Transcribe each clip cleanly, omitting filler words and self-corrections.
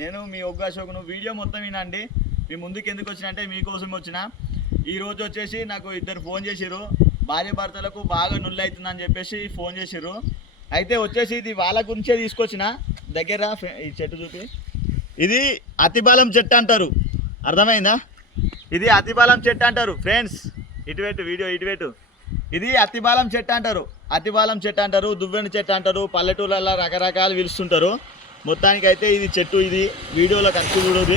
నేను మీ ఒగ్గు అశోక్ను. వీడియో మొత్తం వినండి. మీ ముందుకు ఎందుకు వచ్చిన అంటే మీకోసం వచ్చిన. ఈరోజు వచ్చేసి నాకు ఇద్దరు ఫోన్ చేసిర్రు, భార్య భర్తలకు బాగా నుల్లు అవుతుందని చెప్పేసి ఫోన్ చేసిర్రు. అయితే వచ్చేసి ఇది వాళ్ళ గురించే తీసుకొచ్చిన. దగ్గర ఈ చెట్టు చూపి, ఇది అతిబలం చెట్టు అంటారు, అర్థమైందా? ఇది అతిబలం చెట్టు అంటారు ఫ్రెండ్స్. ఇటువెట్టు వీడియో ఇటువెట్టు. ఇది అతిబాలం చెట్టు అంటారు, అతిబాలం చెట్టు అంటారు, దువ్వెన చెట్టు అంటారు, పల్లెటూళ్ళల్లో రకరకాలు పిలుస్తుంటారు. మొత్తానికి అయితే ఇది చెట్టు, ఇది వీడియోలో కరెక్ట్ చూడదు.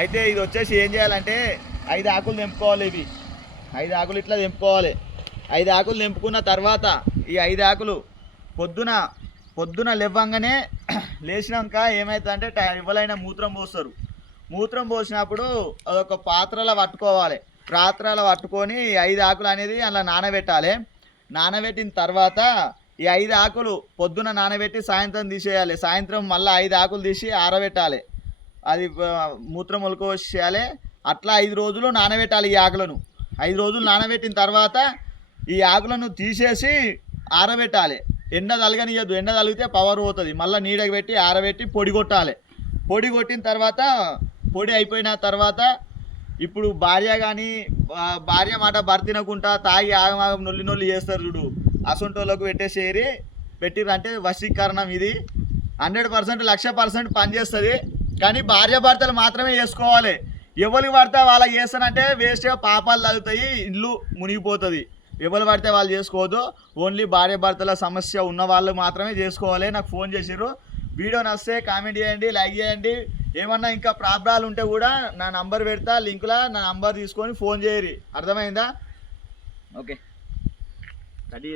అయితే ఇది వచ్చేసి ఏం చేయాలంటే 5 ఆకులు తెంపుకోవాలి. ఇవి 5 ఆకులు ఇట్లా తెంపుకోవాలి. 5 ఆకులు తెంపుకున్న తర్వాత ఈ 5 ఆకులు పొద్దున లేవంగానే లేచినాక ఏమవుతుందంటే ఎవరైనా మూత్రం పోస్తారు. మూత్రం పోసినప్పుడు అదొక పాత్రలో పట్టుకోవాలి. పాత్రలో పట్టుకొని 5 ఆకులు అనేది అలా నానబెట్టాలి. నానబెట్టిన తర్వాత ఈ 5 ఆకులు పొద్దున నానబెట్టి సాయంత్రం తీసేయాలి. సాయంత్రం మళ్ళీ 5 ఆకులు తీసి ఆరబెట్టాలి. అది మూత్రం ఒలుకోసేయాలి. అట్లా 5 రోజులు నానబెట్టాలి. ఈ ఆకులను 5 రోజులు నానబెట్టిన తర్వాత ఈ ఆకులను తీసేసి ఆరబెట్టాలి. ఎండ తలగనియద్దు, ఎండ తలిగితే పవర్ పోతుంది. మళ్ళీ నీడకి పెట్టి ఆరబెట్టి పొడి కొట్టాలి. పొడి కొట్టిన తర్వాత పొడి అయిపోయిన తర్వాత ఇప్పుడు భార్య కానీ భార్య మాట భర్త తినకుండా తాగి ఆగమాగం నొల్లి చేస్తారు చూడు, అసొంటోళ్ళకు పెట్టేసేరి పెట్టిరంటే వశీకరణం. ఇది 100% 1,00,000% పనిచేస్తుంది. కానీ భార్య భర్తలు మాత్రమే చేసుకోవాలి. ఎవరికి పడితే వాళ్ళకి చేస్తానంటే వేస్ట్గా పాపాలు తగ్గుతాయి, ఇల్లు మునిగిపోతుంది. ఎవరు పడితే వాళ్ళు చేసుకోవద్దు. ఓన్లీ భార్య భర్తల సమస్య ఉన్న వాళ్ళు మాత్రమే చేసుకోవాలి. నాకు ఫోన్ చేసిర్రు. వీడియో నచ్చితే కామెంట్ చేయండి, లైక్ చేయండి. ఏమన్నా ఇంకా ప్రాబ్లాలు ఉంటే కూడా నా నంబర్ పెడతా, లింకులో నా నంబర్ తీసుకొని ఫోన్ చేయరు, అర్థమైందా? Okay, ready.